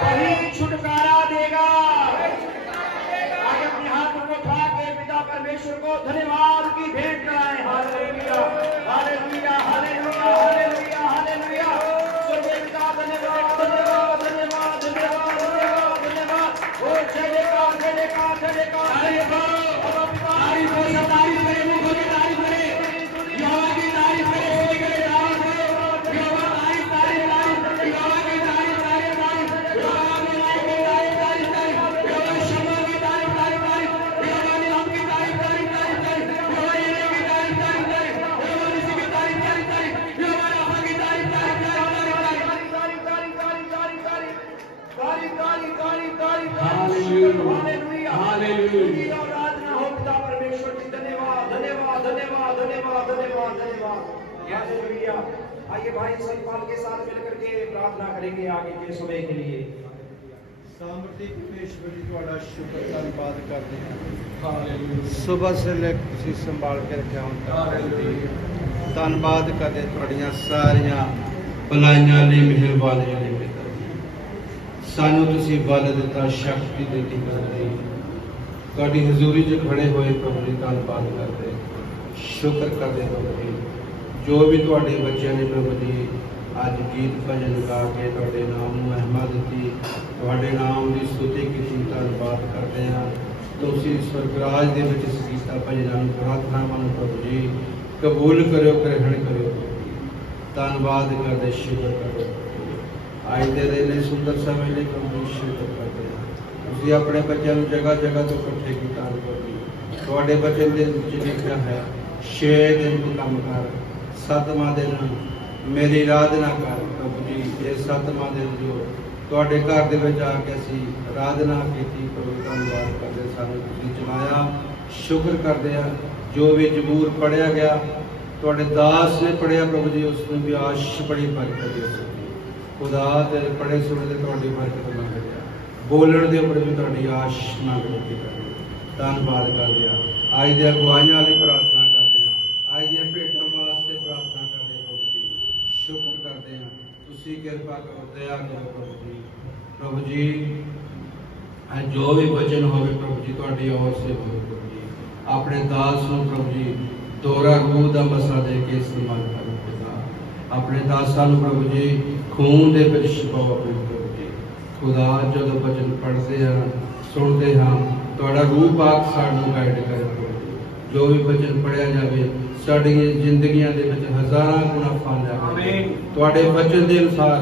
वही छुटकारा देगा। आज अपने हाथों को उठा के पिता परमेश्वर को धन्यवाद की भेंट कराएं। Hallelujah, hallelujah, hallelujah, hallelujah, hallelujah. स्वर्गीय पिता धन्यवाद, धन्यवाद, धन्यवाद, धन्यवाद, धन्यवाद, धन्यवाद। ओ जयकार, जयकार, जयकार, जयकार। बाबा पिता तारीफ करे, मुंह खोल के तारीफ करे, यहोवा की तारीफ करे, कोई करे तारीफ करे, यहोवा तारीफ, तारीफ, तारीफ, यहोवा की तारीफ, तारीफ, तारीफ, यहोवा की तारीफ, तारीफ, तारीफ, यहोवा शम्मा की तारीफ, तारीफ, तारीफ, यहोवा निलाम की तारीफ, तारीफ, तारीफ, तारीफ, यहोवा यरे की तारीफ, तारीफ, तारीफ, यहोवा निसी की तारीफ, तारीफ, तारीफ, यहोवा राफा की तारीफ, तारीफ, तारीफ, तारीफ, तारीफ, तारीफ, तारीफ, तारीफ, तारीफ, तारीफ, तारीफ, तारीफ, हालेलुया, हालेलुया। आराधना हो पिता परमेश्वर की। धन्यवाद, धन्यवाद, धन्यवाद, धन्यवाद, धन्यवाद, धन्यवाद। हालेलुया। आइए भाई सतपाल के साथ मिलकर के प्रार्थना करेंगे आगे के समय के लिए। सामर्थ्य परमेश्वर जी ਤੁਹਾਡਾ ਸ਼ੁਕਰ ਧੰਨਵਾਦ ਕਰਦੇ ਹਾਂ। हालेलुया, ਸਵੇਰ ਸੇ ਲੈ ਕੇ ਤੁਸੀਂ ਸੰਭਾਲ ਕੇ ਰੱਖਿਆ ਹੁਣ ਤੱਕ। ਧੰਨਵਾਦ ਕਰਦੇ ਤੁਹਾਡੀਆਂ ਸਾਰੀਆਂ ਭਲਾਈਆਂ ਲਈ, ਮਿਹਰਬਾਨੀਆਂ ਲਈ ਪਿਤਾ ਜੀ। ਸਾਨੂੰ ਤੁਸੀਂ ਬਲ ਦਿੱਤਾ, ਸ਼ਕਤੀ ਦਿੱਤੀ ਕਰਦੇ। ਤੁਹਾਡੀ ਹਜ਼ੂਰੀ 'ਚ ਖੜੇ ਹੋਏ ਪ੍ਰਭੂ ਜੀ ਧੰਨਵਾਦ ਕਰਦੇ, ਸ਼ੁਕਰ ਕਰਦੇ ਪ੍ਰਭੂ ਜੀ। ਜੋ ਵੀ ਤੁਹਾਡੇ ਬੱਚਿਆਂ ਨੇ ਪ੍ਰਭੂ ਜੀ ਅੱਜ ਗੀਤ ਭਜਨ ਗਾ ਕੇ ਤੁਹਾਡੇ ਨਾਮ ਨੂੰ ਮਹਿਮਾ ਦਿੱਤੀ, ਤੁਹਾਡੇ ਨਾਮ ਦੀ ਸਤੁਤੀ ਕੀਤੀ, ਧੰਨਵਾਦ ਕਰਦੇ ਹਾਂ। ਤੁਸੀਂ ਸਵਰਗਰਾਜ ਦੇ ਵਿੱਚ ਇਸ ਗੀਤਾਂ ਭਜਨਾਂ ਨੂੰ, ਪ੍ਰਾਰਥਨਾਵਾਂ ਨੂੰ ਪ੍ਰਭੂ ਜੀ ਕਬੂਲ ਕਰਿਓ, ਗ੍ਰਹਿਣ ਕਰਿਓ। ਧੰਨਵਾਦ ਕਰਦੇ, ਸ਼ੁਕਰ ਕਰਦੇ। ਅੱਜ ਦੇ ਦਿਨ ਸੁੰਦਰ ਸਮੇਂ ਲਈ ਪ੍ਰਭੂ ਜੀ ਸ਼ੁਕਰ ਕਰਦੇ ਹਾਂ। ਤੁਸੀਂ ਆਪਣੇ ਬੱਚਿਆਂ ਨੂੰ ਜਗ੍ਹਾ ਜਗ੍ਹਾ ਤੋਂ ਇਕੱਠੇ ਕੀਤਾ ਪ੍ਰਭੂ ਜੀ। ਤੁਹਾਡੇ ਬੱਚੇ ਦੇ ਵਿੱਚ ਲਿਖਿਆ ਹੈ 6 ਦਿਨ ਤੂੰ ਕੰਮ ਕਰ, 7ਵਾਂ ਦਿਨ ਮੇਰੀ ਆਰਾਧਨਾ ਕਰ। ਪ੍ਰਭੂ ਜੀ ਇਹ 7ਵਾਂ ਦਿਨ ਜੋ ਤੁਹਾਡੇ ਘਰ ਦੇ ਵਿੱਚ ਆ ਕੇ ਅਸੀਂ ਆਰਾਧਨਾ ਕੀਤੀ। ਪ੍ਰਭੂ ਧੰਨਵਾਦ ਕਰਦੇ ਸਾਨੂੰ ਤੁਸੀਂ ਚਲਾਇਆ, ਸ਼ੁਕਰ ਕਰਦੇ ਆ। ਜੋ ਵੀ ਜ਼ਬੂਰ ਪੜਿਆ ਗਿਆ ਤੁਹਾਡੇ ਦਾਸ ਨੇ ਪੜਿਆ ਪ੍ਰਭੂ ਜੀ, ਉਸ ਨੂੰ ਵੀ ਆਸ਼ ਬੜੀ ਬਰਕਤ ਦੇ ਖੁਦਾ ਤੇ ਪੜੇ ਸੁਣੇ ਦੇ ਤੁਹਾਡੀ ਬਰਕਤ ਮੰਗਦੇ ਆ, ਬੋਲਣ ਦੇ ਉੱਪਰ ਵੀ ਤੁਹਾਡੀ ਆਸ਼ ਮੰਗਦੇ ਕਰਦੇ। ਧੰਨਵਾਦ ਕਰਦੇ ਆ, ਅੱਜ ਦੀਆਂ ਅਗਵਾਈਆਂ ਲਈ ਪ੍ਰਾਰਥਨਾ ਕਰਦੇ ਆ, ਅੱਜ ਦੀਆਂ ਭੇਟਾਂ ਵਾਸਤੇ ਪ੍ਰਾਰਥਨਾ ਕਰਦੇ ਆ ਪ੍ਰਭੂ ਜੀ, ਸ਼ੁਕਰ ਕਰਦੇ ਆ। ਤੁਸੀਂ ਕਿਰਪਾ ਕਰੋ, ਦਇਆ ਕਰੋ ਪ੍ਰਭੂ ਜੀ। ਪ੍ਰਭੂ ਜੀ ਅੱਜ ਜੋ ਵੀ ਵਚਨ ਹੋਵੇ ਪ੍ਰਭੂ ਜੀ ਤੁਹਾਡੀ ਔਰ ਸੇ ਹੋਵੇ ਪ੍ਰਭੂ ਜੀ, ਆਪਣੇ ਦਾਸ ਨੂੰ ਪ੍ਰਭੂ ਜੀ ਦੋਹਰਾ ਰੂਹ ਦਾ ਮਸਾ ਦੇ ਕੇ ਇਸਤੇਮਾਲ ਕਰੋ ਖੁਦਾ। ਆਪਣੇ ਦਾਸਾਂ ਨੂੰ ਪ੍ਰਭੂ ਜੀ ਖੂਨ ਦੇ ਵਿੱਚ ਛਿਪਾਓ ਪ੍ਰਭੂ ਜੀ। ਖੁਦਾ ਜਦੋਂ ਵਚਨ ਪੜ੍ਹਦੇ ਹਾਂ ਸੁਣਦੇ ਹਾਂ ਤੁਹਾਡਾ ਰੂਹ ਪਾਕ ਸਾਨੂੰ ਗਾਈਡ ਕਰੇ ਪ੍ਰਭੂ ਜੀ। ਜੋ ਵੀ ਵਚਨ ਪੜ੍ਹਿਆ ਜਾਵੇ ਸਾਡੀਆਂ ਜ਼ਿੰਦਗੀਆਂ ਦੇ ਵਿੱਚ ਹਜ਼ਾਰਾਂ ਗੁਣਾ ਫਲ ਲਿਆਵੇ। ਤੁਹਾਡੇ ਵਚਨ ਦੇ ਅਨੁਸਾਰ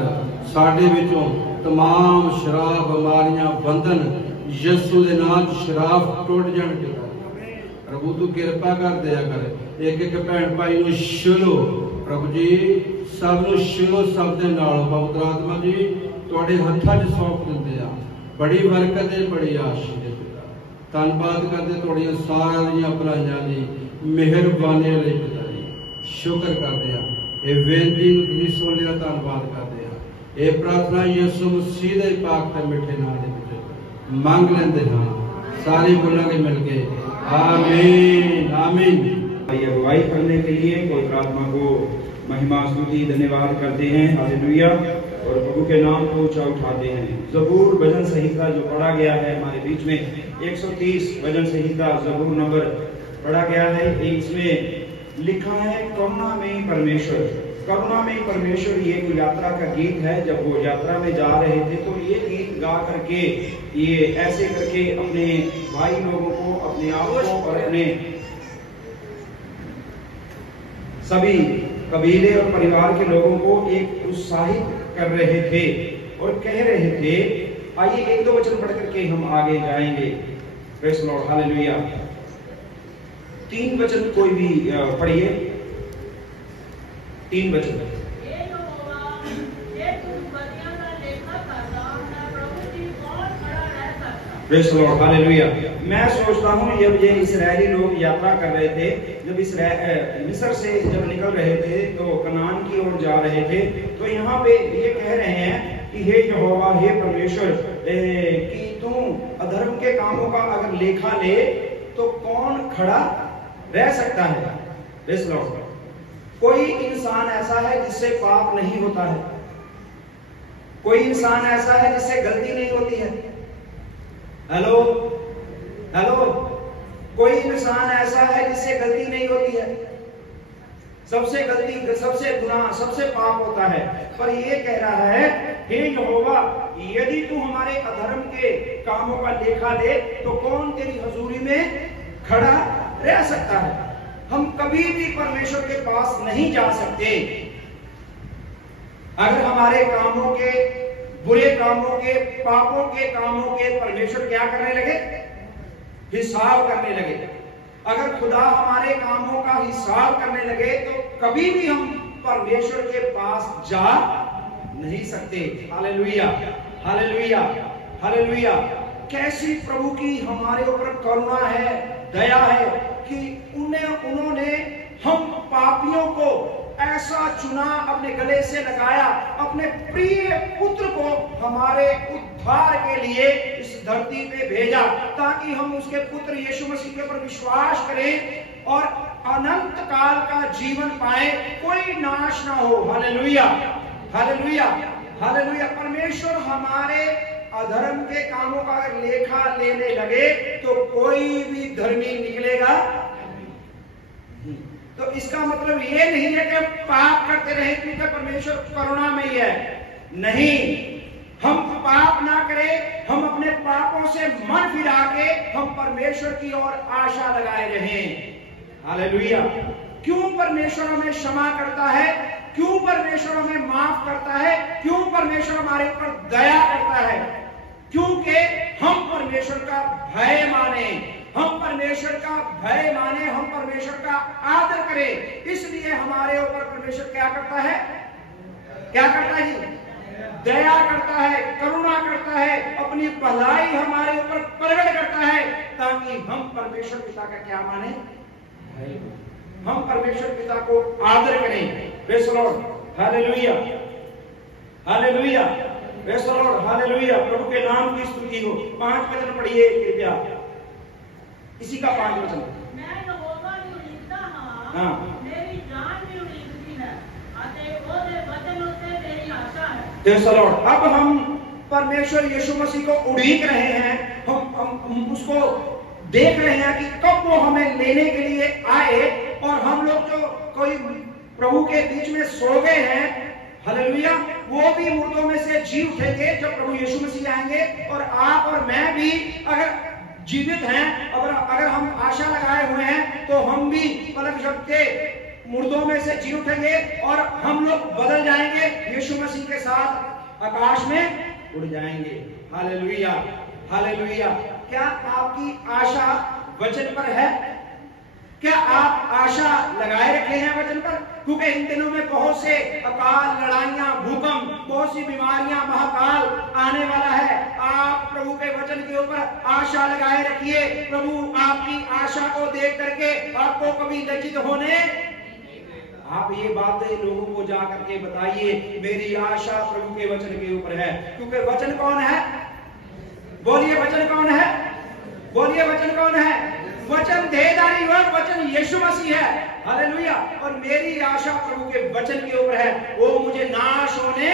ਸਾਡੇ ਵਿੱਚੋਂ तमाम शराब बीमारियां बंधन यीशु के नाम शराब टुट जाण पिता। प्रभु तू कृपा कर दिया कर, एक एक भैन भाई नूं छुलो प्रभु जी, सब नूं छुलो सब दे नाल। पवित्र आत्मा जी तुहाडे हत्थां 'च सौंप दिंदे आ, बड़ी बरकत है बड़ी आशीष है पिता। धन्नवाद करदे तुहाडीआं सारियां भलाइयां लई, मेहरबानी लई पिता जी, शुक्र करदे आ। इह बेनती नूं तुसीं सुण लिया, धन्नवाद करदे आ। ये प्रार्थना यीशु मसीह दे पाक ते मिठे नाम दे विच मंग लेंदे हां, सारे बोलांगे मिलके आमीन आमीन। अगुवाई करने के लिए पवित्र आत्मा को महिमा स्तुति धन्यवाद करते हैं, हालेलुया, और प्रभु के नाम को ऊंचा उठाते हैं। जबूर भजन संहिता जो पढ़ा गया है हमारे बीच में 130 भजन संहिता जबूर नंबर पढ़ा गया है। इसमें लिखा है करुणा में परमेश्वर, करुणा में परमेश्वर। ये एक यात्रा का गीत है। जब वो यात्रा में जा रहे थे तो ये गीत गा करके ये ऐसे करके अपने भाई लोगों को, अपने आप को और अपने सभी कबीले और परिवार के लोगों को एक उत्साहित कर रहे थे और कह रहे थे। आइए एक दो वचन पढ़ करके हम आगे जाएंगे। Praise Lord, hallelujah. 3 वचन कोई भी पढ़िए, 3 वचन। Praise Lord, hallelujah. मैं सोचता हूँ जब ये इस्राएली लोग यात्रा कर रहे थे, जब मिस्र से जब निकल रहे थे तो कनान की ओर जा रहे थे, तो यहाँ पे ये कह रहे हैं कि हे यहोवा, हे परमेश्वर, कि तू अधर्म के कामों का अगर लेखा ले तो कौन खड़ा रह सकता है। Praise Lord. कोई इंसान ऐसा है जिससे पाप नहीं होता है, कोई इंसान ऐसा है जिससे गलती नहीं होती है। हेलो हेलो, कोई इंसान ऐसा है जिससे गलती नहीं होती है। सबसे गलती, सबसे गुनाह, सबसे पाप होता है। पर ये कह रहा है, हे यहोवा, यदि तू हमारे अधर्म के कामों का लेखा ले तो कौन तेरी हजूरी में खड़ा रह सकता है। हम कभी भी परमेश्वर के पास नहीं जा सकते अगर हमारे कामों के, बुरे कामों के, पापों के कामों के परमेश्वर क्या करने लगे, हिसाब करने लगे। अगर खुदा हमारे कामों का हिसाब करने लगे तो कभी भी हम परमेश्वर के पास जा नहीं सकते। Hallelujah, hallelujah, hallelujah. कैसी प्रभु की हमारे ऊपर करुणा है, दया है कि उन्होंने हम पापियों को ऐसा चुना, अपने गले से लगाया, अपने प्रिय पुत्र को हमारे उद्धार के लिए इस धरती पे भेजा, ताकि हम उसके पुत्र यीशु मसीह के ऊपर विश्वास करें और अनंत काल का जीवन पाए, कोई नाश ना हो। Hallelujah, hallelujah, hallelujah. परमेश्वर हमारे अधर्म के कामों का अगर लेखा लेने लगे तो कोई भी धर्मी निकलेगा। तो इसका मतलब ये नहीं है कि हम पाप करते रहे क्योंकि परमेश्वर करुणा में ही है। नहीं, हम पाप ना करें, हम अपने पापों से मन फिरा के हम परमेश्वर की ओर आशा लगाए रहें। हालेलुया। क्यों परमेश्वर हमें क्षमा करता है, क्यों परमेश्वर हमें माफ करता है, क्यों परमेश्वर हमारे ऊपर दया करता है? क्योंकि हम परमेश्वर का भय माने, हम परमेश्वर का भय माने, हम परमेश्वर का आदर करें। इसलिए हमारे ऊपर परमेश्वर क्या करता है, क्या करता है जी? दया करता है, करुणा करता है, अपनी भलाई हमारे ऊपर प्रकट करता है, ताकि हम परमेश्वर पिता का क्या माने, हम परमेश्वर पिता को आदर करें। Praise the Lord, hallelujah, hallelujah, praise the Lord, hallelujah. प्रभु के नाम की स्तुति हो। 5 वचन पढ़िए कृपया, इसी का 5 वचन। मैं यहोवा ਨੂੰ ਉਡੀਕਦਾ ਹਾਂ, हाँ। ਮੇਰੀ ਜਾਨ ਵੀ ਉਡੀਕਦੀ ਹੈ ਅਤੇ ਉਹਦੇ वचन ਉੱਤੇ ਮੇਰੀ आशा है। Praise the Lord. अब हम परमेश्वर यीशु मसीह को उड़ीक रहे हैं, हम उसको देख रहे हैं कि कब वो हमें लेने के लिए आए। और हम लोग जो कोई प्रभु के बीच में सो गए हैं, हालेलुया, वो भी मुर्दों में से जी उठेंगे जब प्रभु यीशु मसीह आएंगे। और आप और मैं भी अगर जीवित हैं, अगर हम आशा लगाए हुए हैं, तो हम भी पलक झपके मुर्दों में से जी उठेंगे और हम लोग बदल जाएंगे, यीशु मसीह के साथ आकाश में उड़ जाएंगे। Hallelujah, hallelujah. क्या आपकी आशा वचन पर है? क्या आप आशा लगाए रखे हैं वचन पर? क्योंकि इन दिनों में बहुत से अकाल, लड़ाइयां, भूकंप, बहुत सी बीमारियां, महाकाल आने वाला है। आप प्रभु के वचन के ऊपर आशा लगाए रखिए। प्रभु आपकी आशा को देख करके आपको कभी लज्जित होने, आप ये बातें लोगों को जा करके बताइए, मेरी आशा प्रभु के वचन के ऊपर है। क्योंकि वचन कौन है? बोलिए, वचन कौन है? बोलिए, वचन कौन है? वचन देहधारी हुआ, वचन यीशु मसीह है। हालेलुया। और मेरी आशा प्रभु के वचन के ऊपर है, वो मुझे नाश होने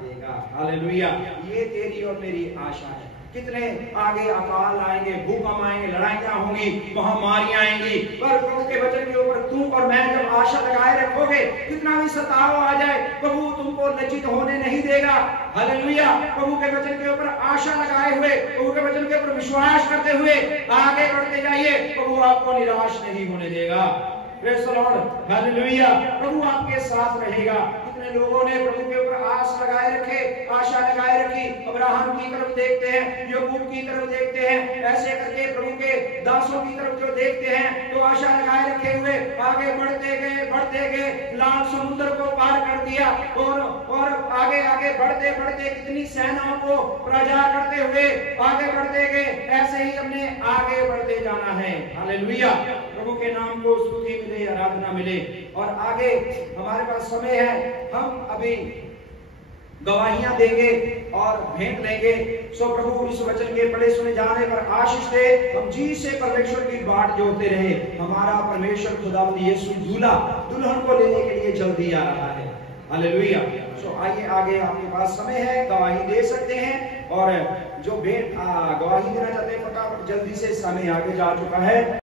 देगा। हालेलुया। ये तेरी और मेरी आशा है। कितने आगे अकाल आएंगे, भूकंप आएंगे, लड़ाइयां होंगी, महामारियां आएंगी, पर प्रभु के वचन के ऊपर तू और मैं जब आशा लगाए रखोगे, कितना भी सताव आ जाए, प्रभु तुमको लज्जित होने नहीं देगा। हालेलुया। प्रभु के वचन के ऊपर आशा लगाए हुए, प्रभु के वचन के ऊपर विश्वास करते हुए आगे बढ़ते जाइए, प्रभु आपको निराश नहीं होने देगा। Praise the Lord, hallelujah. प्रभु आपके साथ रहेगा। कितने लोगों ने प्रभु के ऊपर आस लगाए रखे, आशा लगाए रखी। अब्राहम की तरफ देखते हैं, याकूब की तरफ देखते हैं, ऐसे करके प्रभु के दासों की तरफ जो देखते हैं, तो आशा लगाए रखे हुए आगे बढ़ते गए, लाल समुद्र को पार कर दिया और आगे आगे बढ़ते बढ़ते कितनी सेनाओं को प्रजा करते हुए आगे बढ़ते गए। ऐसे ही हमने आगे बढ़ते जाना है। हालेलुया। प्रभु के नाम को स्तुति मिले, आराधना मिले। और आगे हमारे पास समय है, हम अभी गवाहियां देंगे और भेंट लेंगे। सो प्रभु इस वचन के पढ़े सुने जाने पर आशीष दे। हम जी से परमेश्वर की बाट जोड़ते रहे। हमारा परमेश्वर खुदावंद यीशु दुल्हन को लेने के लिए जल्दी आ रहा है। हालेलुया। सो आइए, आगे आपके पास समय है, गवाही दे सकते हैं। और जो भेंट गवाही देना चाहते हैं, फटाफट जल्दी से, समय आगे जा चुका है।